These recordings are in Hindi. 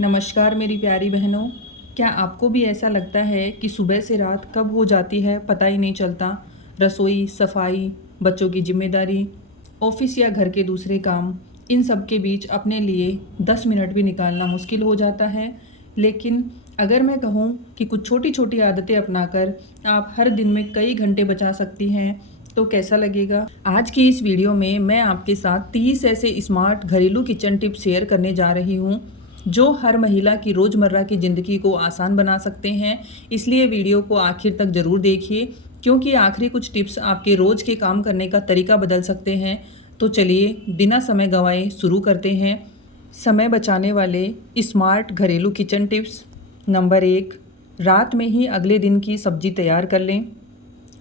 नमस्कार मेरी प्यारी बहनों। क्या आपको भी ऐसा लगता है कि सुबह से रात कब हो जाती है पता ही नहीं चलता। रसोई, सफाई, बच्चों की जिम्मेदारी, ऑफिस या घर के दूसरे काम, इन सब के बीच अपने लिए 10 मिनट भी निकालना मुश्किल हो जाता है। लेकिन अगर मैं कहूँ कि कुछ छोटी छोटी आदतें अपनाकर आप हर दिन में कई घंटे बचा सकती हैं तो कैसा लगेगा। आज की इस वीडियो में मैं आपके साथ 30 ऐसे स्मार्ट घरेलू किचन टिप्स शेयर करने जा रही हूँ जो हर महिला की रोज़मर्रा की ज़िंदगी को आसान बना सकते हैं। इसलिए वीडियो को आखिर तक ज़रूर देखिए, क्योंकि आखिरी कुछ टिप्स आपके रोज़ के काम करने का तरीका बदल सकते हैं। तो चलिए बिना समय गंवाए शुरू करते हैं। समय बचाने वाले स्मार्ट घरेलू किचन टिप्स। नंबर 1, रात में ही अगले दिन की सब्जी तैयार कर लें।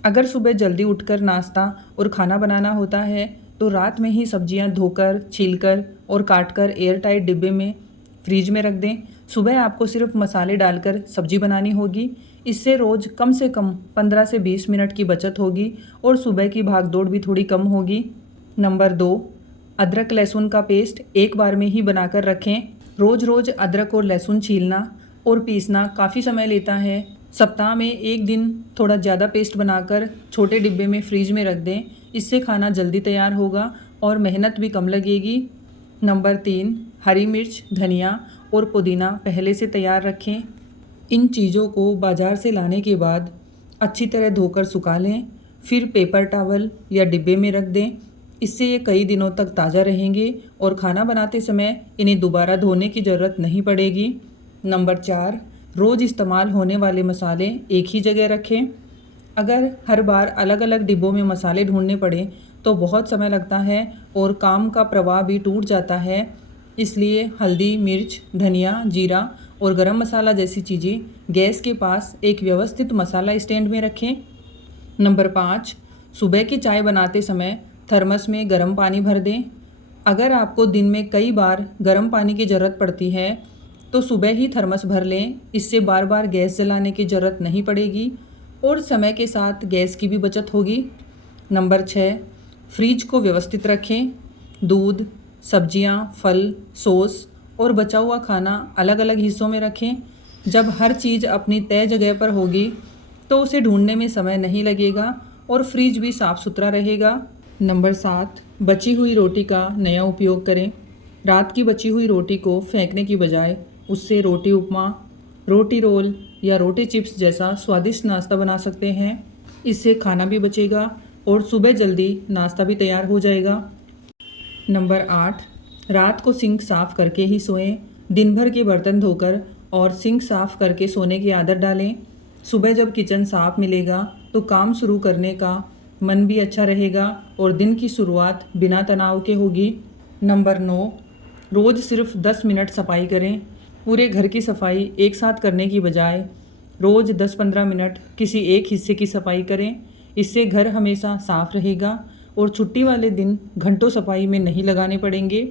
अगर सुबह जल्दी उठकर नाश्ता और खाना बनाना होता है तो रात में ही सब्जियां धोकर, छीलकर और काटकर एयर टाइट डिब्बे में फ्रीज में रख दें। सुबह आपको सिर्फ मसाले डालकर सब्जी बनानी होगी। इससे रोज़ कम से कम 15 से 20 मिनट की बचत होगी और सुबह की भागदौड़ भी थोड़ी कम होगी। नंबर 2, अदरक लहसुन का पेस्ट एक बार में ही बनाकर रखें। रोज़ रोज़ अदरक और लहसुन छीलना और पीसना काफ़ी समय लेता है। सप्ताह में एक दिन थोड़ा ज़्यादा पेस्ट बनाकर छोटे डिब्बे में फ्रीज में रख दें। इससे खाना जल्दी तैयार होगा और मेहनत भी कम लगेगी। नंबर 3, हरी मिर्च, धनिया और पुदीना पहले से तैयार रखें। इन चीज़ों को बाज़ार से लाने के बाद अच्छी तरह धोकर सुखा लें, फिर पेपर टॉवल या डिब्बे में रख दें। इससे ये कई दिनों तक ताज़ा रहेंगे और खाना बनाते समय इन्हें दोबारा धोने की ज़रूरत नहीं पड़ेगी। नंबर 4, रोज़ इस्तेमाल होने वाले मसाले एक ही जगह रखें। अगर हर बार अलग अलग डिब्बों में मसाले ढूंढने पड़े तो बहुत समय लगता है और काम का प्रवाह भी टूट जाता है। इसलिए हल्दी, मिर्च, धनिया, जीरा और गरम मसाला जैसी चीज़ें गैस के पास एक व्यवस्थित मसाला स्टैंड में रखें। नंबर 5, सुबह की चाय बनाते समय थर्मस में गर्म पानी भर दें। अगर आपको दिन में कई बार गर्म पानी की ज़रूरत पड़ती है तो सुबह ही थर्मस भर लें। इससे बार बार गैस जलाने की ज़रूरत नहीं पड़ेगी और समय के साथ गैस की भी बचत होगी। नंबर 6, फ्रिज को व्यवस्थित रखें। दूध, सब्जियां, फल, सॉस और बचा हुआ खाना अलग अलग हिस्सों में रखें। जब हर चीज़ अपनी तय जगह पर होगी तो उसे ढूंढने में समय नहीं लगेगा और फ्रिज भी साफ़ सुथरा रहेगा। नंबर 7, बची हुई रोटी का नया उपयोग करें। रात की बची हुई रोटी को फेंकने की बजाय उससे रोटी उपमा, रोटी रोल या रोटी चिप्स जैसा स्वादिष्ट नाश्ता बना सकते हैं। इससे खाना भी बचेगा और सुबह जल्दी नाश्ता भी तैयार हो जाएगा। नंबर 8, रात को सिंक साफ़ करके ही सोएं। दिन भर के बर्तन धोकर और सिंक साफ़ करके सोने की आदत डालें। सुबह जब किचन साफ़ मिलेगा तो काम शुरू करने का मन भी अच्छा रहेगा और दिन की शुरुआत बिना तनाव के होगी। नंबर 9, रोज़ सिर्फ 10 मिनट सफाई करें। पूरे घर की सफाई एक साथ करने की बजाय रोज़ 10-15 मिनट किसी एक हिस्से की सफाई करें। इससे घर हमेशा साफ रहेगा और छुट्टी वाले दिन घंटों सफाई में नहीं लगाने पड़ेंगे।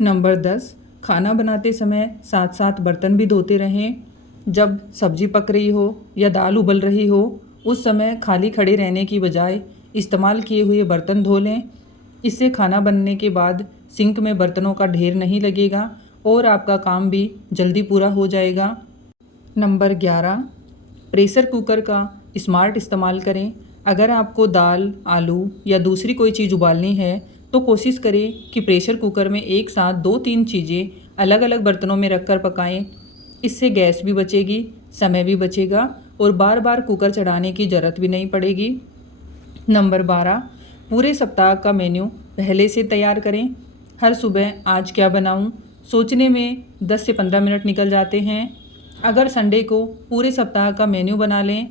नंबर 10, खाना बनाते समय साथ साथ बर्तन भी धोते रहें। जब सब्जी पक रही हो या दाल उबल रही हो उस समय खाली खड़े रहने की बजाय इस्तेमाल किए हुए बर्तन धो लें। इससे खाना बनने के बाद सिंक में बर्तनों का ढेर नहीं लगेगा और आपका काम भी जल्दी पूरा हो जाएगा। नंबर 11, प्रेशर कुकर का स्मार्ट इस्तेमाल करें। अगर आपको दाल, आलू या दूसरी कोई चीज़ उबालनी है तो कोशिश करें कि प्रेशर कुकर में एक साथ 2-3 चीज़ें अलग अलग बर्तनों में रखकर पकाएं। इससे गैस भी बचेगी, समय भी बचेगा और बार बार कुकर चढ़ाने की ज़रूरत भी नहीं पड़ेगी। नंबर 12, पूरे सप्ताह का मेन्यू पहले से तैयार करें। हर सुबह आज क्या बनाऊं सोचने में 10 से 15 मिनट निकल जाते हैं। अगर संडे को पूरे सप्ताह का मेन्यू बना लें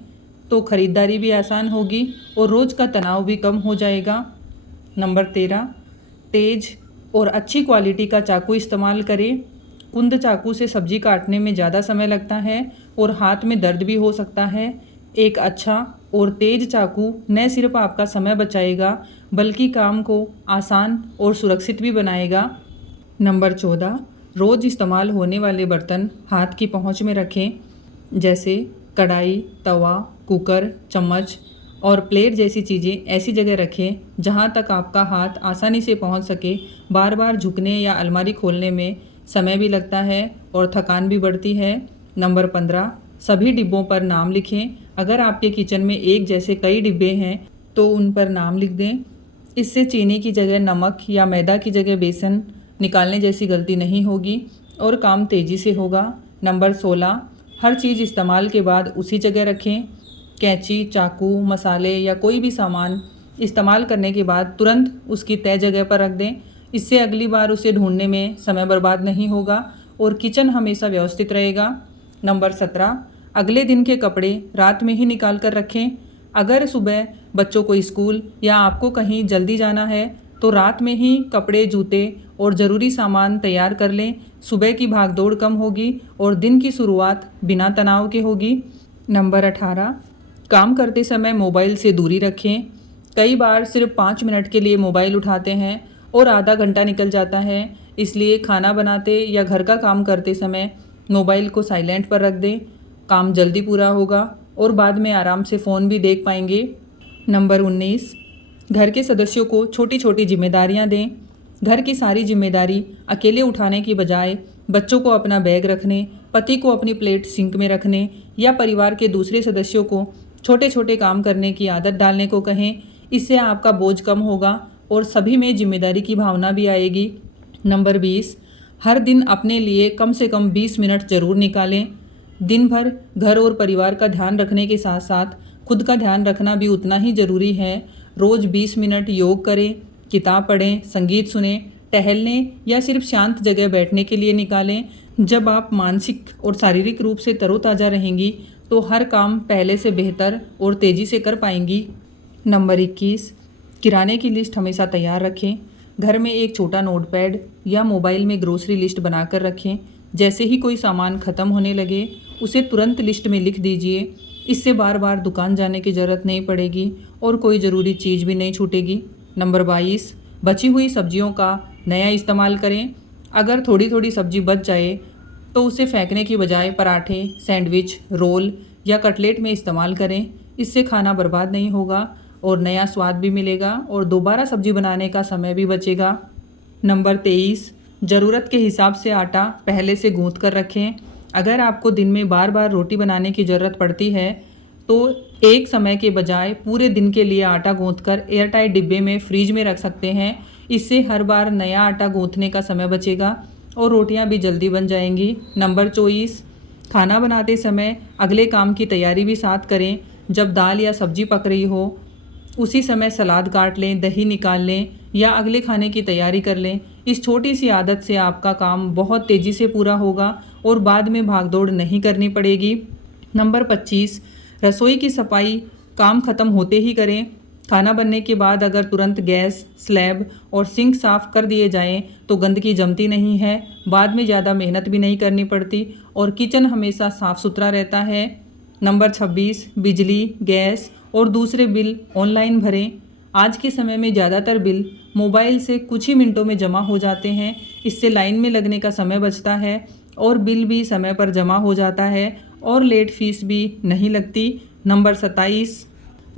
तो ख़रीदारी भी आसान होगी और रोज़ का तनाव भी कम हो जाएगा। नंबर 13, तेज़ और अच्छी क्वालिटी का चाकू इस्तेमाल करें। कुंद चाकू से सब्जी काटने में ज़्यादा समय लगता है और हाथ में दर्द भी हो सकता है। एक अच्छा और तेज़ चाकू न सिर्फ आपका समय बचाएगा बल्कि काम को आसान और सुरक्षित भी बनाएगा। नंबर 14, रोज़ इस्तेमाल होने वाले बर्तन हाथ की पहुंच में रखें। जैसे कढ़ाई, तवा, कुकर, चम्मच और प्लेट जैसी चीज़ें ऐसी जगह रखें जहां तक आपका हाथ आसानी से पहुंच सके। बार बार झुकने या अलमारी खोलने में समय भी लगता है और थकान भी बढ़ती है। नंबर 15, सभी डिब्बों पर नाम लिखें। अगर आपके किचन में एक जैसे कई डिब्बे हैं तो उन पर नाम लिख दें। इससे चीनी की जगह नमक या मैदा की जगह बेसन निकालने जैसी गलती नहीं होगी और काम तेज़ी से होगा। नंबर 16, हर चीज़ इस्तेमाल के बाद उसी जगह रखें। कैंची, चाकू, मसाले या कोई भी सामान इस्तेमाल करने के बाद तुरंत उसकी तय जगह पर रख दें। इससे अगली बार उसे ढूंढने में समय बर्बाद नहीं होगा और किचन हमेशा व्यवस्थित रहेगा। नंबर 17, अगले दिन के कपड़े रात में ही निकाल कर रखें। अगर सुबह बच्चों को स्कूल या आपको कहीं जल्दी जाना है तो रात में ही कपड़े, जूते और ज़रूरी सामान तैयार कर लें। सुबह की भागदौड़ कम होगी और दिन की शुरुआत बिना तनाव के होगी। नंबर 18, काम करते समय मोबाइल से दूरी रखें। कई बार सिर्फ 5 मिनट के लिए मोबाइल उठाते हैं और आधा घंटा निकल जाता है। इसलिए खाना बनाते या घर का काम करते समय मोबाइल को साइलेंट पर रख दें। काम जल्दी पूरा होगा और बाद में आराम से फ़ोन भी देख पाएंगे। नंबर 19, घर के सदस्यों को छोटी छोटी जिम्मेदारियां दें। घर की सारी जिम्मेदारी अकेले उठाने की बजाय बच्चों को अपना बैग रखने, पति को अपनी प्लेट सिंक में रखने या परिवार के दूसरे सदस्यों को छोटे छोटे काम करने की आदत डालने को कहें। इससे आपका बोझ कम होगा और सभी में जिम्मेदारी की भावना भी आएगी। नंबर 20, हर दिन अपने लिए कम से कम 20 मिनट ज़रूर निकालें। दिन भर घर और परिवार का ध्यान रखने के साथ साथ खुद का ध्यान रखना भी उतना ही ज़रूरी है। रोज़ 20 मिनट योग करें, किताब पढ़ें, संगीत सुनें, टहलने या सिर्फ शांत जगह बैठने के लिए निकालें। जब आप मानसिक और शारीरिक रूप से तरोताज़ा रहेंगी तो हर काम पहले से बेहतर और तेज़ी से कर पाएंगी। नंबर 21, किराने की लिस्ट हमेशा तैयार रखें। घर में एक छोटा नोटपैड या मोबाइल में ग्रोसरी लिस्ट बनाकर रखें। जैसे ही कोई सामान ख़त्म होने लगे उसे तुरंत लिस्ट में लिख दीजिए। इससे बार बार दुकान जाने की ज़रूरत नहीं पड़ेगी और कोई ज़रूरी चीज़ भी नहीं छूटेगी। नंबर 22, बची हुई सब्जियों का नया इस्तेमाल करें। अगर थोड़ी थोड़ी सब्जी बच जाए तो उसे फेंकने की बजाय पराठे, सैंडविच, रोल या कटलेट में इस्तेमाल करें। इससे खाना बर्बाद नहीं होगा और नया स्वाद भी मिलेगा और दोबारा सब्जी बनाने का समय भी बचेगा। नंबर 23, ज़रूरत के हिसाब से आटा पहले से गूंथ कर रखें। अगर आपको दिन में बार बार रोटी बनाने की ज़रूरत पड़ती है तो एक समय के बजाय पूरे दिन के लिए आटा गूंथ कर एयरटाइट डिब्बे में फ्रीज में रख सकते हैं। इससे हर बार नया आटा गूंथने का समय बचेगा और रोटियां भी जल्दी बन जाएंगी। नंबर 24, खाना बनाते समय अगले काम की तैयारी भी साथ करें। जब दाल या सब्जी पक रही हो उसी समय सलाद काट लें, दही निकाल लें या अगले खाने की तैयारी कर लें। इस छोटी सी आदत से आपका काम बहुत तेज़ी से पूरा होगा और बाद में भागदौड़ नहीं करनी पड़ेगी। नंबर 25, रसोई की सफाई काम ख़त्म होते ही करें। खाना बनने के बाद अगर तुरंत गैस, स्लैब और सिंक साफ़ कर दिए जाएं तो गंदगी जमती नहीं है, बाद में ज़्यादा मेहनत भी नहीं करनी पड़ती और किचन हमेशा साफ़ सुथरा रहता है। नंबर 26, बिजली, गैस और दूसरे बिल ऑनलाइन भरें। आज के समय में ज़्यादातर बिल मोबाइल से कुछ ही मिनटों में जमा हो जाते हैं। इससे लाइन में लगने का समय बचता है और बिल भी समय पर जमा हो जाता है और लेट फीस भी नहीं लगती। नंबर 27,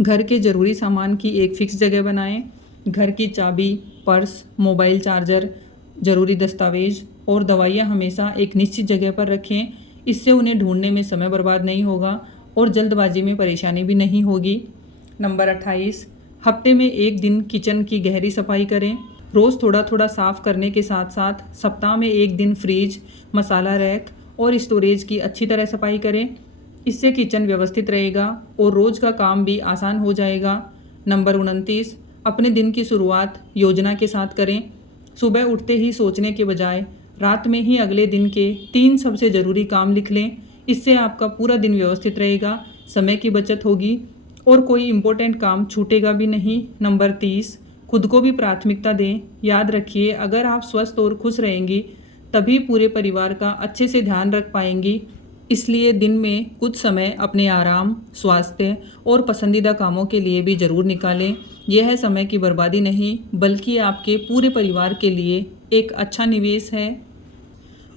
घर के ज़रूरी सामान की एक फ़िक्स जगह बनाएं। घर की चाबी, पर्स, मोबाइल चार्जर, ज़रूरी दस्तावेज और दवाइयाँ हमेशा एक निश्चित जगह पर रखें। इससे उन्हें ढूंढने में समय बर्बाद नहीं होगा और जल्दबाजी में परेशानी भी नहीं होगी। नंबर 28, हफ्ते में एक दिन किचन की गहरी सफाई करें। रोज़ थोड़ा थोड़ा साफ़ करने के साथ साथ सप्ताह में एक दिन फ्रिज, मसाला रैक और स्टोरेज की अच्छी तरह सफाई करें। इससे किचन व्यवस्थित रहेगा और रोज़ का काम भी आसान हो जाएगा। नंबर 29, अपने दिन की शुरुआत योजना के साथ करें। सुबह उठते ही सोचने के बजाय रात में ही अगले दिन के 3 सबसे ज़रूरी काम लिख लें। इससे आपका पूरा दिन व्यवस्थित रहेगा, समय की बचत होगी और कोई इम्पोर्टेंट काम छूटेगा भी नहीं। नंबर 30, खुद को भी प्राथमिकता दें। याद रखिए, अगर आप स्वस्थ और खुश रहेंगी तभी पूरे परिवार का अच्छे से ध्यान रख पाएंगी। इसलिए दिन में कुछ समय अपने आराम, स्वास्थ्य और पसंदीदा कामों के लिए भी ज़रूर निकालें। यह समय की बर्बादी नहीं बल्कि आपके पूरे परिवार के लिए एक अच्छा निवेश है।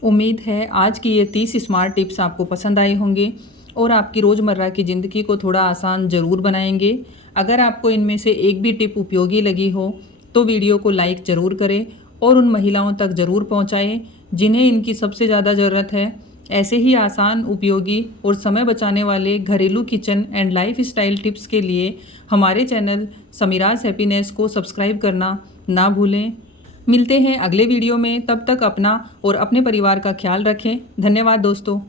उम्मीद है आज की ये 30 स्मार्ट टिप्स आपको पसंद आए होंगे और आपकी रोज़मर्रा की ज़िंदगी को थोड़ा आसान ज़रूर बनाएंगे। अगर आपको इनमें से एक भी टिप उपयोगी लगी हो तो वीडियो को लाइक ज़रूर करें और उन महिलाओं तक ज़रूर पहुँचाएँ जिन्हें इनकी सबसे ज़्यादा ज़रूरत है। ऐसे ही आसान, उपयोगी और समय बचाने वाले घरेलू kitchen and life style tips के लिए हमारे चैनल समीराज हैप्पीनेस को सब्सक्राइब करना ना भूलें। मिलते हैं अगले वीडियो में, तब तक अपना और अपने परिवार का ख्याल रखें। धन्यवाद दोस्तों।